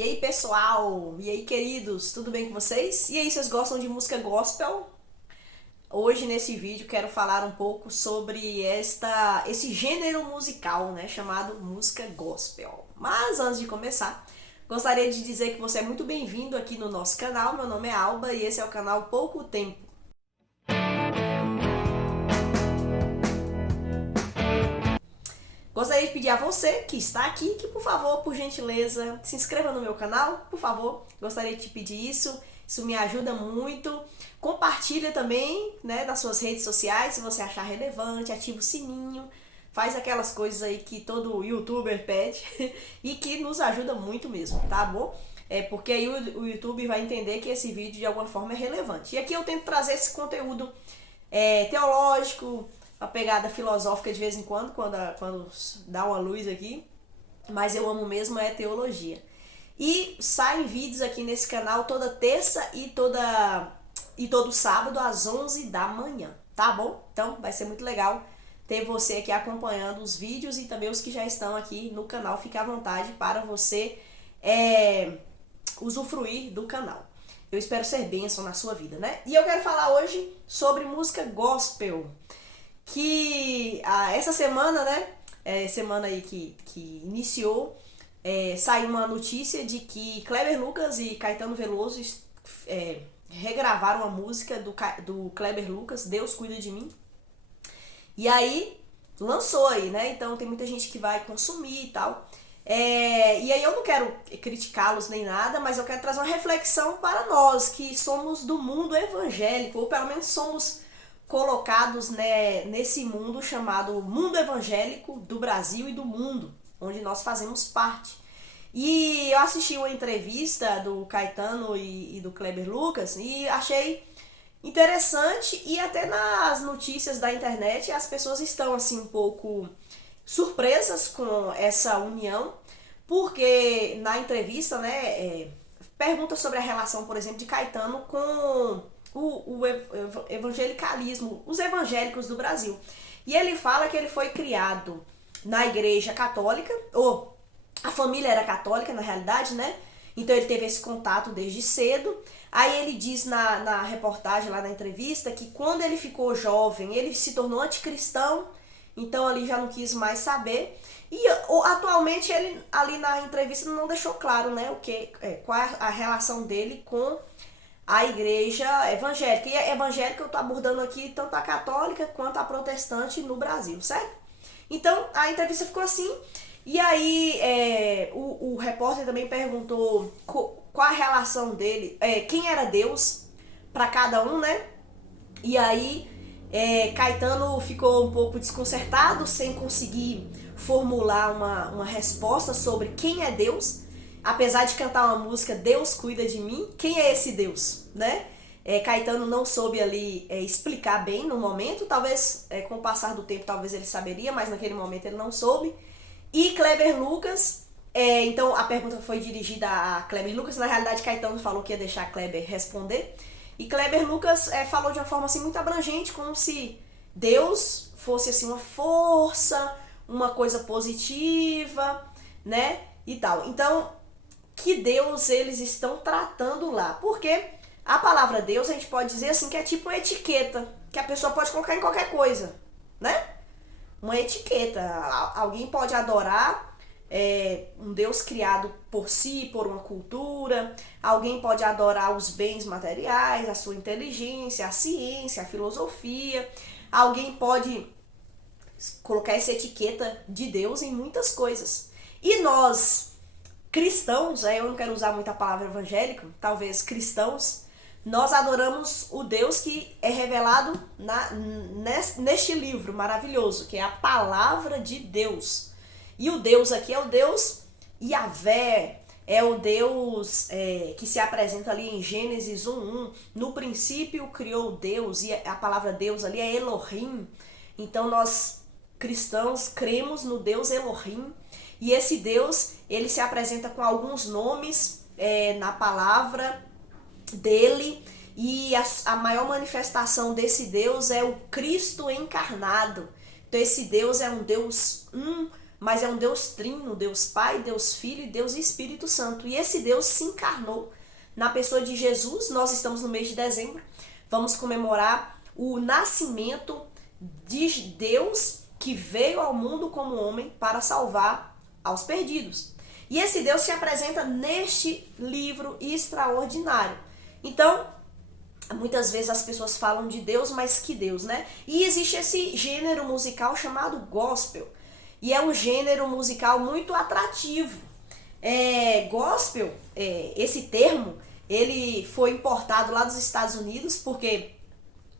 E aí, pessoal? E aí, queridos? Tudo bem com vocês? E aí, vocês gostam de música gospel? Hoje, nesse vídeo, quero falar um pouco sobre esse gênero musical, né, chamado música gospel. Mas, antes de começar, gostaria de dizer que você é muito bem-vindo aqui no nosso canal. Meu nome é Alba e esse é o canal Pouco Tempo. Gostaria de pedir a você que está aqui que, por favor, por gentileza, se inscreva no meu canal, por favor. Gostaria de te pedir isso. Isso me ajuda muito. Compartilha também, né, nas suas redes sociais, se você achar relevante, ativa o sininho, faz aquelas coisas aí que todo youtuber pede e que nos ajuda muito mesmo, tá bom? Porque aí o YouTube vai entender que esse vídeo de alguma forma é relevante. E aqui eu tento trazer esse conteúdo teológico, uma pegada filosófica de vez em quando dá uma luz aqui, mas eu amo mesmo é teologia. E saem vídeos aqui nesse canal toda terça e todo sábado às 11 da manhã, tá bom? Então vai ser muito legal ter você aqui acompanhando os vídeos e também os que já estão aqui no canal. Fique à vontade para você usufruir do canal. Eu espero ser bênção na sua vida, né? E eu quero falar hoje sobre música gospel, que essa semana, né, semana aí que iniciou, saiu uma notícia de que Kleber Lucas e Caetano Veloso regravaram a música do Kleber Lucas, Deus Cuida de Mim. E aí, lançou aí, né? Então tem muita gente que vai consumir e tal. E aí eu não quero criticá-los nem nada, mas eu quero trazer uma reflexão para nós que somos do mundo evangélico, ou pelo menos somos colocados, né, nesse mundo chamado mundo evangélico do Brasil e do mundo, onde nós fazemos parte. E eu assisti uma entrevista do Caetano e do Kleber Lucas e achei interessante, e até nas notícias da internet as pessoas estão assim um pouco surpresas com essa união, porque na entrevista, né, pergunta sobre a relação, por exemplo, de Caetano com o evangelicalismo, os evangélicos do Brasil. E ele fala que ele foi criado na igreja católica, ou a família era católica na realidade, né? Então ele teve esse contato desde cedo. Aí ele diz na reportagem, lá na entrevista, que quando ele ficou jovem, ele se tornou anticristão, então ali já não quis mais saber. E atualmente ele ali na entrevista não deixou claro, né, qual é a relação dele com a igreja evangélica. E a evangélica eu tô abordando aqui tanto a católica quanto a protestante no Brasil, certo? Então a entrevista ficou assim. E aí o repórter também perguntou qual a relação dele, quem era Deus para cada um, né? E aí Caetano ficou um pouco desconcertado, sem conseguir formular uma resposta sobre quem é Deus. Apesar de cantar uma música Deus Cuida de Mim, quem é esse Deus, né? Caetano não soube ali explicar bem no momento, talvez com o passar do tempo talvez ele saberia, mas naquele momento ele não soube. E Kleber Lucas, então a pergunta foi dirigida a Kleber Lucas, na realidade Caetano falou que ia deixar Kleber responder, e Kleber Lucas falou de uma forma assim muito abrangente, como se Deus fosse assim uma força, uma coisa positiva, né, e tal. Então, que Deus eles estão tratando lá? Porque a palavra Deus a gente pode dizer assim que é tipo uma etiqueta que a pessoa pode colocar em qualquer coisa, né? Uma etiqueta. Alguém pode adorar um Deus criado por si, por uma cultura. Alguém pode adorar os bens materiais, a sua inteligência, a ciência, a filosofia. Alguém pode colocar essa etiqueta de Deus em muitas coisas. E nós, cristãos, eu não quero usar muito a palavra evangélico, talvez cristãos, nós adoramos o Deus que é revelado neste livro maravilhoso, que é a palavra de Deus. E o Deus aqui é o Deus Yahvé, é o Deus que se apresenta ali em Gênesis 1:1. No princípio criou Deus, e a palavra Deus ali é Elohim. Então nós, cristãos, cremos no Deus Elohim, e esse Deus, ele se apresenta com alguns nomes na palavra dele, e a maior manifestação desse Deus é o Cristo encarnado. Então esse Deus é um Deus mas é um Deus trino, Deus Pai, Deus Filho e Deus Espírito Santo. E esse Deus se encarnou na pessoa de Jesus. Nós estamos no mês de dezembro, vamos comemorar o nascimento de Deus que veio ao mundo como homem para salvar aos perdidos. E esse Deus se apresenta neste livro extraordinário. Então, muitas vezes as pessoas falam de Deus, mas que Deus, né? E existe esse gênero musical chamado gospel. E é um gênero musical muito atrativo. Gospel, esse termo, ele foi importado lá dos Estados Unidos, porque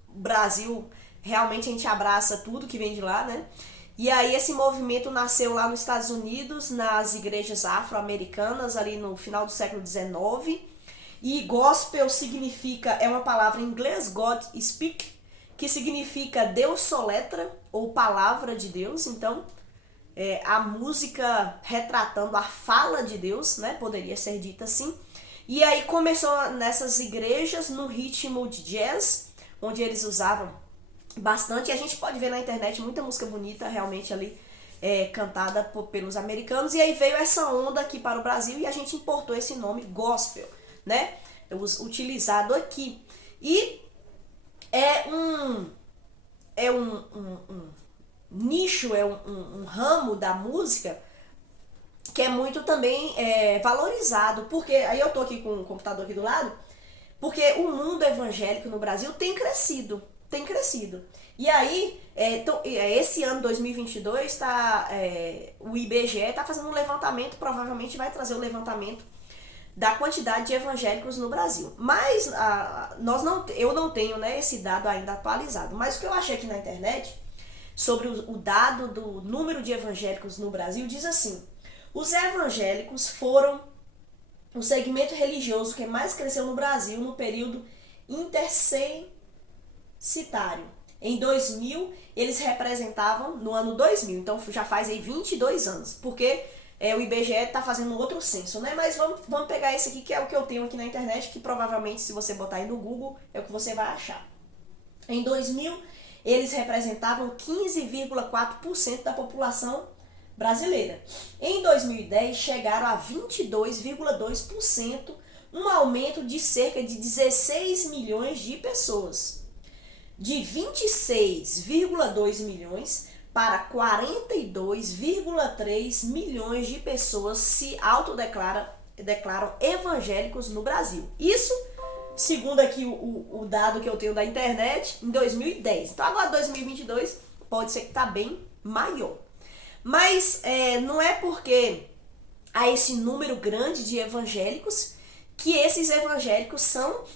o Brasil, realmente a gente abraça tudo que vem de lá, né? E aí esse movimento nasceu lá nos Estados Unidos, nas igrejas afro-americanas, ali no final do século XIX. E gospel significa, é uma palavra em inglês, God speak, que significa Deus soletra, ou palavra de Deus. Então, a música retratando a fala de Deus, né? Poderia ser dita assim. E aí começou nessas igrejas, no ritmo de jazz, onde eles usavam bastante. E a gente pode ver na internet muita música bonita, realmente ali, cantada pelos americanos. E aí veio essa onda aqui para o Brasil e a gente importou esse nome gospel, né? Utilizado aqui. E é um nicho, um ramo da música que é muito também valorizado. Porque, aí eu tô aqui com o computador aqui do lado, porque o mundo evangélico no Brasil tem crescido. E aí, esse ano 2022, o IBGE está fazendo um levantamento, provavelmente vai trazer o levantamento da quantidade de evangélicos no Brasil. Mas eu não tenho, né, esse dado ainda atualizado. Mas o que eu achei aqui na internet sobre o dado do número de evangélicos no Brasil diz assim: os evangélicos foram o segmento religioso que mais cresceu no Brasil no período intercensitário. Em 2000, eles representavam, no ano 2000, então já faz aí 22 anos, porque o IBGE está fazendo outro censo, né? Mas vamos pegar esse aqui, que é o que eu tenho aqui na internet, que provavelmente, se você botar aí no Google, é o que você vai achar. Em 2000, eles representavam 15,4% da população brasileira. Em 2010, chegaram a 22,2%, um aumento de cerca de 16 milhões de pessoas. De 26,2 milhões para 42,3 milhões de pessoas se autodeclaram evangélicos no Brasil. Isso, segundo aqui o dado que eu tenho da internet, em 2010. Então agora 2022 pode ser que está bem maior. Mas não é porque há esse número grande de evangélicos que esses evangélicos são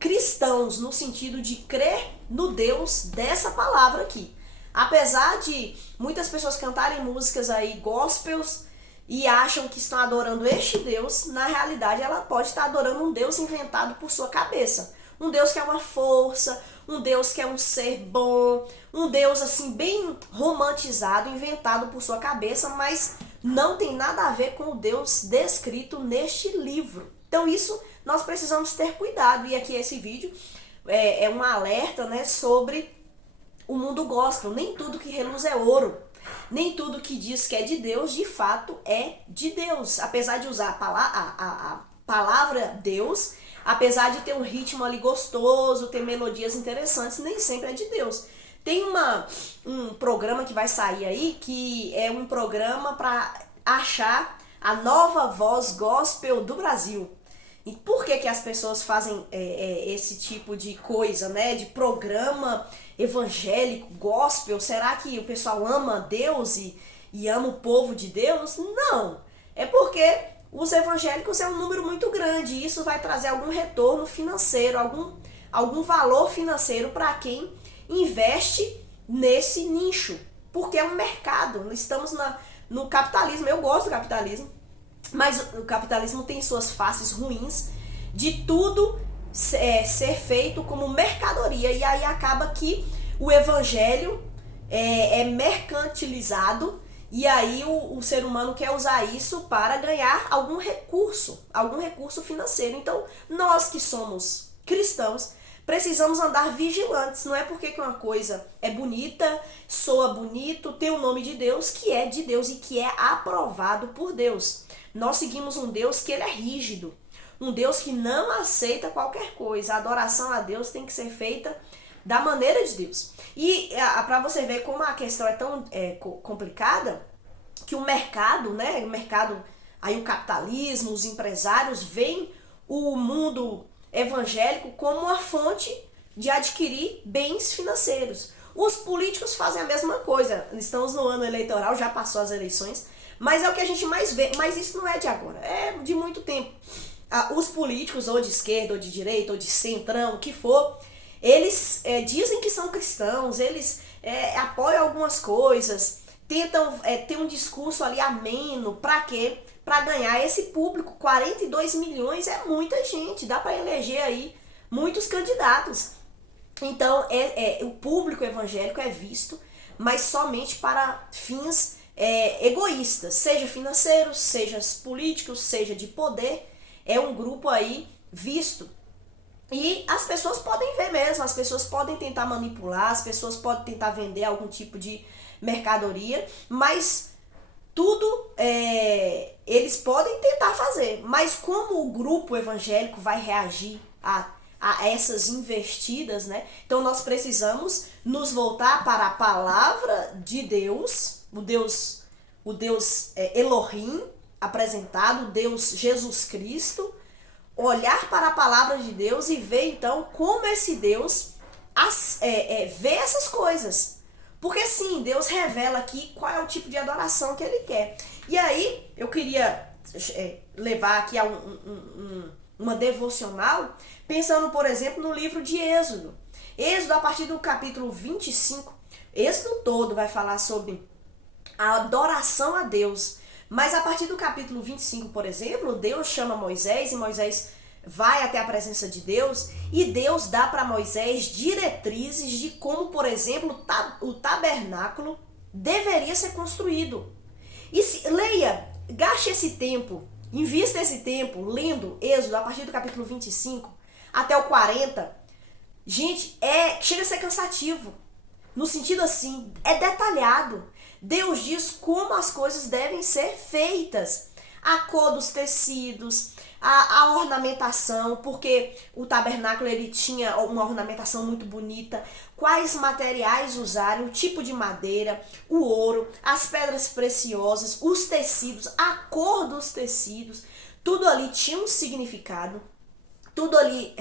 cristãos, no sentido de crer no Deus dessa palavra aqui. Apesar de muitas pessoas cantarem músicas aí gospels e acham que estão adorando este Deus, na realidade ela pode estar adorando um Deus inventado por sua cabeça. Um Deus que é uma força, um Deus que é um ser bom, um Deus assim bem romantizado, inventado por sua cabeça, mas não tem nada a ver com o Deus descrito neste livro. Então isso nós precisamos ter cuidado. E aqui esse vídeo é um alerta, né, sobre o mundo gospel. Nem tudo que reluz é ouro. Nem tudo que diz que é de Deus, de fato é de Deus. Apesar de usar a palavra Deus, apesar de ter um ritmo ali gostoso, ter melodias interessantes, nem sempre é de Deus. Tem um programa que vai sair aí, que é um programa para achar a nova voz gospel do Brasil. E por que as pessoas fazem esse tipo de coisa, né? De programa evangélico, gospel? Será que o pessoal ama Deus e ama o povo de Deus? Não. É porque os evangélicos é um número muito grande e isso vai trazer algum retorno financeiro, algum valor financeiro para quem investe nesse nicho. Porque é um mercado. Estamos no capitalismo. Eu gosto do capitalismo. Mas o capitalismo tem suas faces ruins de tudo ser feito como mercadoria. E aí acaba que o evangelho é mercantilizado. E aí o ser humano quer usar isso para ganhar algum recurso financeiro. Então nós que somos cristãos precisamos andar vigilantes. Não é porque que uma coisa é bonita, soa bonito, tem o nome de Deus, que é de Deus e que é aprovado por Deus. Nós seguimos um Deus que ele é rígido, um Deus que não aceita qualquer coisa. A adoração a Deus tem que ser feita da maneira de Deus. E para você ver como a questão é tão complicada, que o mercado, né, aí o capitalismo, os empresários veem o mundo evangélico como uma fonte de adquirir bens financeiros. Os políticos fazem a mesma coisa. Estamos no ano eleitoral, já passou as eleições, mas é o que a gente mais vê. Mas isso não é de agora, é de muito tempo. Os políticos, ou de esquerda, ou de direita, ou de centrão, o que for, eles dizem que são cristãos, eles apoiam algumas coisas, tentam ter um discurso ali ameno. Para quê? Para ganhar esse público. 42 milhões é muita gente, dá para eleger aí muitos candidatos. Então o público evangélico é visto, mas somente para fins egoístas, seja financeiros, seja políticos, seja de poder. É um grupo aí visto. E as pessoas podem ver mesmo, as pessoas podem tentar manipular, as pessoas podem tentar vender algum tipo de mercadoria, mas tudo eles podem tentar fazer. Mas como o grupo evangélico vai reagir a essas investidas, né? Então nós precisamos nos voltar para a palavra de Deus, o Deus Elohim apresentado, o Deus Jesus Cristo, olhar para a palavra de Deus e ver então como esse Deus vê essas coisas. Porque sim, Deus revela aqui qual é o tipo de adoração que ele quer. E aí, eu queria levar aqui a uma devocional, pensando, por exemplo, no livro de Êxodo. Êxodo, a partir do capítulo 25, Êxodo todo vai falar sobre a adoração a Deus. Mas a partir do capítulo 25, por exemplo, Deus chama Moisés e Moisés vai até a presença de Deus e Deus dá para Moisés diretrizes de como, por exemplo, o tabernáculo deveria ser construído. E leia, gaste esse tempo, invista esse tempo lendo Êxodo a partir do capítulo 25 até o 40. Gente, chega a ser cansativo. No sentido assim, é detalhado. Deus diz como as coisas devem ser feitas. A cor dos tecidos, a ornamentação, porque o tabernáculo ele tinha uma ornamentação muito bonita, quais materiais usarem, o tipo de madeira, o ouro, as pedras preciosas, os tecidos, a cor dos tecidos, tudo ali tinha um significado, tudo ali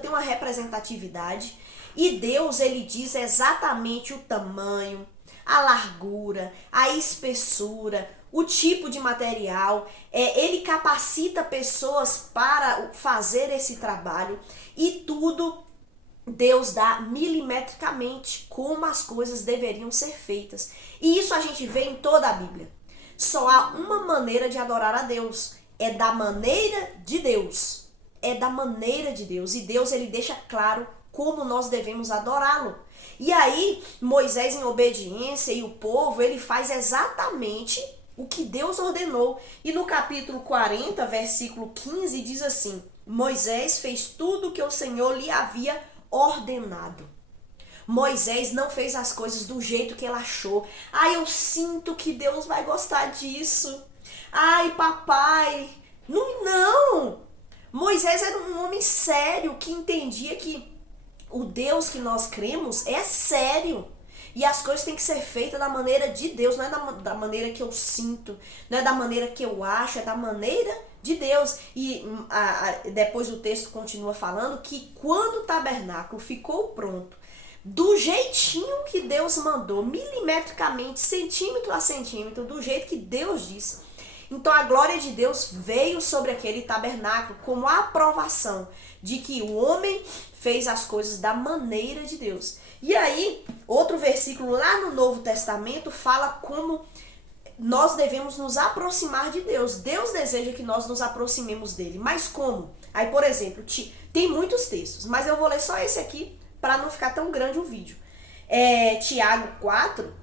tem uma representatividade, e Deus ele diz exatamente o tamanho, a largura, a espessura, o tipo de material, ele capacita pessoas para fazer esse trabalho e tudo Deus dá milimetricamente como as coisas deveriam ser feitas. E isso a gente vê em toda a Bíblia. Só há uma maneira de adorar a Deus, é da maneira de Deus. É da maneira de Deus e Deus ele deixa claro como nós devemos adorá-lo. E aí Moisés em obediência e o povo ele faz exatamente o que Deus ordenou. E no capítulo 40, versículo 15, diz assim: Moisés fez tudo o que o Senhor lhe havia ordenado. Moisés não fez as coisas do jeito que ele achou. Ai, eu sinto que Deus vai gostar disso. Ai, papai. Não. Moisés era um homem sério que entendia que o Deus que nós cremos é sério. E as coisas têm que ser feitas da maneira de Deus, não é da maneira que eu sinto, não é da maneira que eu acho, é da maneira de Deus. E depois o texto continua falando que quando o tabernáculo ficou pronto, do jeitinho que Deus mandou, milimetricamente, centímetro a centímetro, do jeito que Deus disse, então a glória de Deus veio sobre aquele tabernáculo como a aprovação de que o homem fez as coisas da maneira de Deus. E aí, outro versículo lá no Novo Testamento fala como nós devemos nos aproximar de Deus. Deus deseja que nós nos aproximemos dele. Mas como? Aí, por exemplo, tem muitos textos, mas eu vou ler só esse aqui para não ficar tão grande o vídeo. Tiago 4,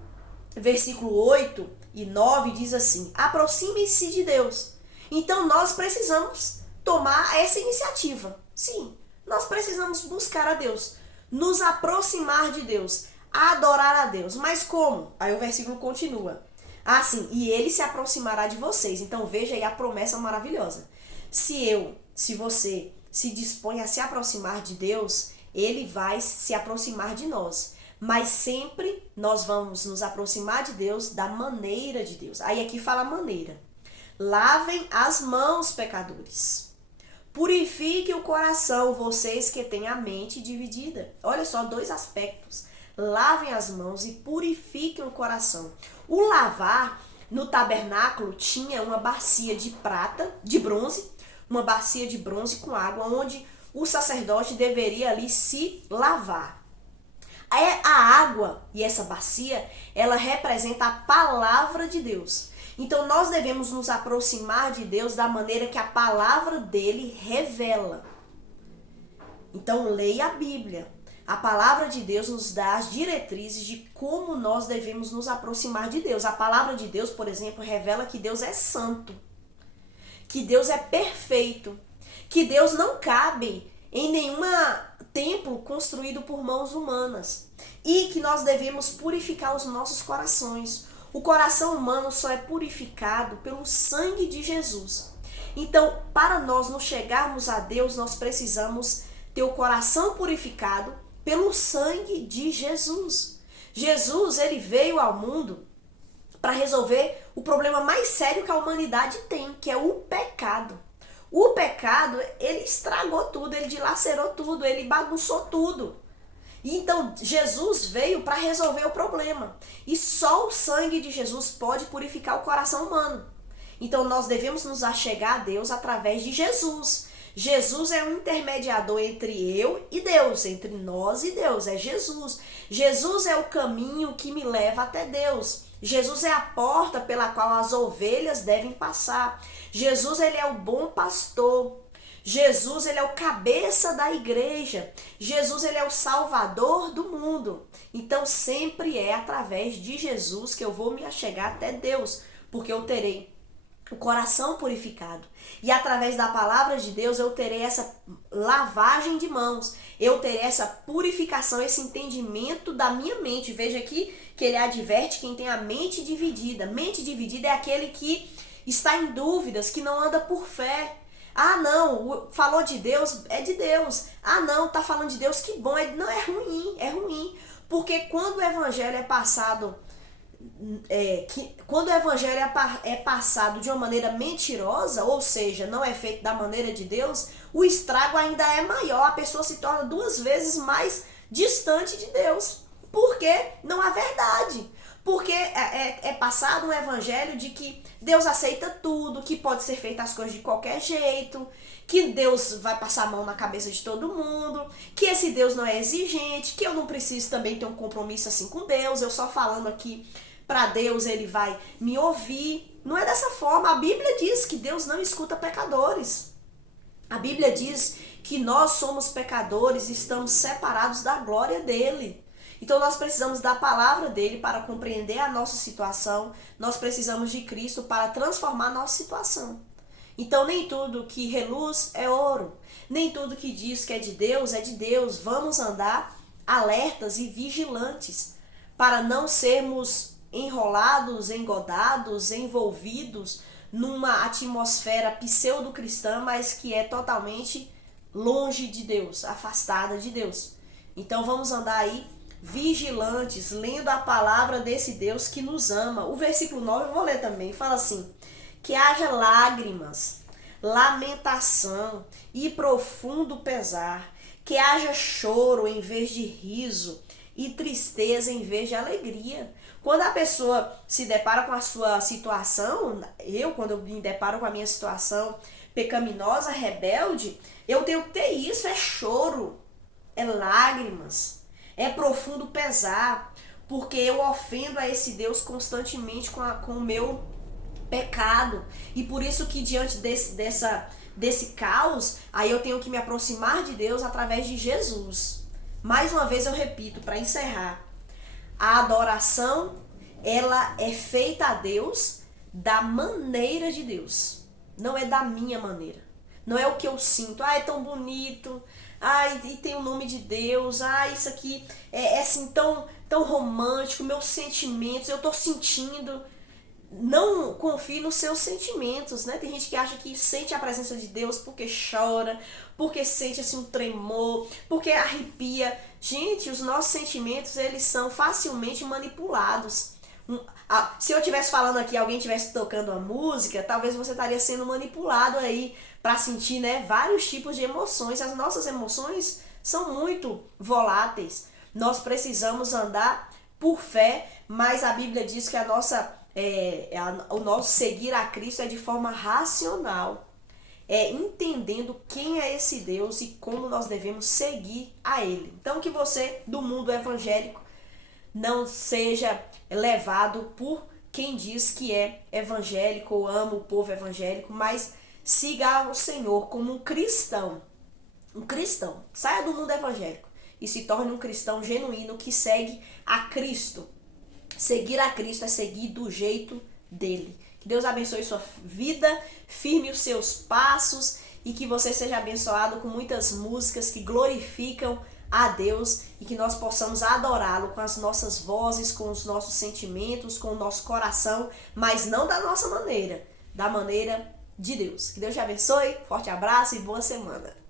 versículo 8 e 9 diz assim: aproxime-se de Deus. Então nós precisamos tomar essa iniciativa. Sim, Nós precisamos buscar a Deus, nos aproximar de Deus, adorar a Deus. Mas como? Aí o versículo continua. Assim, e ele se aproximará de vocês. Então veja aí a promessa maravilhosa. Se você se dispõe a se aproximar de Deus, ele vai se aproximar de nós. Mas sempre nós vamos nos aproximar de Deus da maneira de Deus. Aí aqui fala maneira. Lavem as mãos, pecadores. Purifique o coração, vocês que têm a mente dividida. Olha só, dois aspectos. Lavem as mãos e purifiquem o coração. O lavar no tabernáculo tinha uma bacia de prata, de bronze, uma bacia de bronze com água, onde o sacerdote deveria ali se lavar. A água e essa bacia, ela representa a palavra de Deus. Então nós devemos nos aproximar de Deus da maneira que a palavra dele revela. Então leia a Bíblia. A palavra de Deus nos dá as diretrizes de como nós devemos nos aproximar de Deus. A palavra de Deus, por exemplo, revela que Deus é santo, que Deus é perfeito, que Deus não cabe em nenhum templo construído por mãos humanas e que nós devemos purificar os nossos corações. O coração humano só é purificado pelo sangue de Jesus. Então, para nós não chegarmos a Deus, nós precisamos ter o coração purificado pelo sangue de Jesus. Jesus, ele veio ao mundo para resolver o problema mais sério que a humanidade tem, que é o pecado. O pecado, ele estragou tudo, ele dilacerou tudo, ele bagunçou tudo. Então, Jesus veio para resolver o problema. E só o sangue de Jesus pode purificar o coração humano. Então, nós devemos nos achegar a Deus através de Jesus. Jesus é um intermediador entre eu e Deus, entre nós e Deus, é Jesus. Jesus é o caminho que me leva até Deus. Jesus é a porta pela qual as ovelhas devem passar. Jesus, ele é o bom pastor. Jesus, ele é o cabeça da igreja. Jesus, ele é o salvador do mundo. Então, sempre é através de Jesus que eu vou me achegar até Deus, porque eu terei o coração purificado. E através da palavra de Deus eu terei essa lavagem de mãos, eu terei essa purificação, esse entendimento da minha mente. Veja aqui que ele adverte quem tem a mente dividida. Mente dividida é aquele que está em dúvidas, que não anda por fé. Ah, não, falou de Deus, é de Deus. Ah, não, tá falando de Deus, que bom. Não, é ruim, é ruim. Porque quando o evangelho é passado... quando o evangelho é passado de uma maneira mentirosa, ou seja, não é feito da maneira de Deus, o estrago ainda é maior, a pessoa se torna 2 vezes mais distante de Deus, porque não há verdade, porque é passado um evangelho de que Deus aceita tudo, que pode ser feito as coisas de qualquer jeito, que Deus vai passar a mão na cabeça de todo mundo, que esse Deus não é exigente, que eu não preciso também ter um compromisso assim com Deus, eu só falando aqui para Deus, ele vai me ouvir. Não é dessa forma. A Bíblia diz que Deus não escuta pecadores. A Bíblia diz que nós somos pecadores e estamos separados da glória dele. Então nós precisamos da palavra dele para compreender a nossa situação. Nós precisamos de Cristo para transformar a nossa situação. Então nem tudo que reluz é ouro. Nem tudo que diz que é de Deus é de Deus. Vamos andar alertas e vigilantes para não sermos enrolados, engodados, envolvidos numa atmosfera pseudo-cristã, mas que é totalmente longe de Deus, afastada de Deus. Então vamos andar aí vigilantes, lendo a palavra desse Deus que nos ama. O versículo 9 eu vou ler também, fala assim: que haja lágrimas, lamentação e profundo pesar, que haja choro em vez de riso e tristeza em vez de alegria. Quando a pessoa se depara com a sua situação, quando eu me deparo com a minha situação pecaminosa, rebelde, eu tenho que ter isso, é choro, é lágrimas, é profundo pesar, porque eu ofendo a esse Deus constantemente com o meu pecado. E por isso que diante desse caos, aí eu tenho que me aproximar de Deus através de Jesus. Mais uma vez eu repito, para encerrar, a adoração, ela é feita a Deus da maneira de Deus. Não é da minha maneira. não é o que eu sinto. Ah, é tão bonito. Ah, e tem o nome de Deus. Ah, isso aqui é assim tão romântico, meus sentimentos, eu tô sentindo. Não confie nos seus sentimentos, né? Tem gente que acha que sente a presença de Deus porque chora, porque sente assim um tremor, porque arrepia. Gente, os nossos sentimentos, eles são facilmente manipulados. Se eu estivesse falando aqui, alguém estivesse tocando uma música, talvez você estaria sendo manipulado aí para sentir, né, vários tipos de emoções. As nossas emoções são muito voláteis. Nós precisamos andar por fé, mas a Bíblia diz que o nosso seguir a Cristo é de forma racional. É entendendo quem é esse Deus e como nós devemos seguir a Ele. Então, que você, do mundo evangélico, não seja levado por quem diz que é evangélico ou ama o povo evangélico, mas siga o Senhor como um cristão. Um cristão. Saia do mundo evangélico e se torne um cristão genuíno que segue a Cristo. Seguir a Cristo é seguir do jeito dele. Que Deus abençoe sua vida, firme os seus passos e que você seja abençoado com muitas músicas que glorificam a Deus e que nós possamos adorá-lo com as nossas vozes, com os nossos sentimentos, com o nosso coração, mas não da nossa maneira, da maneira de Deus. Que Deus te abençoe, forte abraço e boa semana.